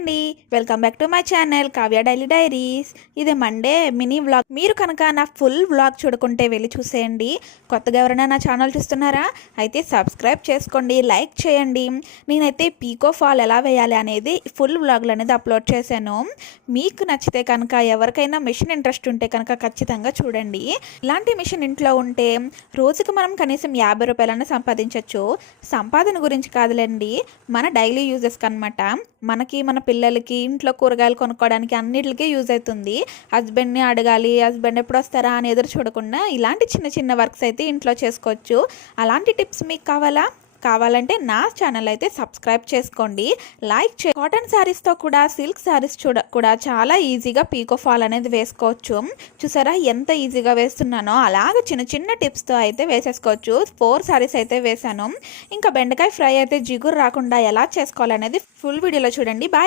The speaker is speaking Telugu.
అండి, welcome back to my channel Kavya daily diaries. ఇది మండే మినీ వ్లాగ్. మీరు కనుక నా ఫుల్ వ్లాగ్ చూడకుంటే వెళ్ళి చూసేయండి. కొత్తగా ఎవరైనా నా ఛానల్ చూస్తున్నారా అయితే సబ్స్క్రైబ్ చేసుకోండి, లైక్ చేయండి. నేనైతే పీకో ఫాల్ ఎలా వేయాలి అనేది ఫుల్ వ్లాగ్లు అనేది అప్లోడ్ చేశాను. మీకు నచ్చితే కనుక ఎవరికైనా మిషన్ ఇంట్రెస్ట్ ఉంటే కనుక ఖచ్చితంగా చూడండి. ఇలాంటి మిషన్ ఇంట్లో ఉంటే రోజుకి మనం కనీసం 50 రూపాయలన్నా సంపాదించవచ్చు. సంపాదన గురించి కాదులేండి, మన డైలీ యూజెస్కి అనమాట. మనకి మన పిల్లలకి ఇంట్లో కూరగాయలు కొనుక్కోవడానికి అన్నిటికీ యూజ్ అవుతుంది. హస్బెండ్ని అడగాలి, హస్బెండ్ ఎప్పుడు వస్తారా అని ఎదురు చూడకుండా ఇలాంటి చిన్న చిన్న వర్క్స్ అయితే ఇంట్లో చేసుకోవచ్చు. అలాంటి టిప్స్ మీకు కావాలంటే నా ఛానల్ అయితే సబ్స్క్రైబ్ చేసుకోండి, లైక్ చేయండి. కాటన్ శారీస్తో కూడా సిల్క్ శారీస్ కూడా చాలా ఈజీగా పీకో ఫాల్ అనేది వేసుకోవచ్చు. చూసారా ఎంత ఈజీగా వేస్తున్నానో, అలాగే చిన్న చిన్న టిప్స్తో అయితే వేసేసుకోవచ్చు. 4 శారీస్ అయితే వేసాను. ఇంకా బెండకాయ ఫ్రై అయితే జిగురు రాకుండా ఎలా చేసుకోవాలనేది ఫుల్ వీడియోలో చూడండి. బాయ్.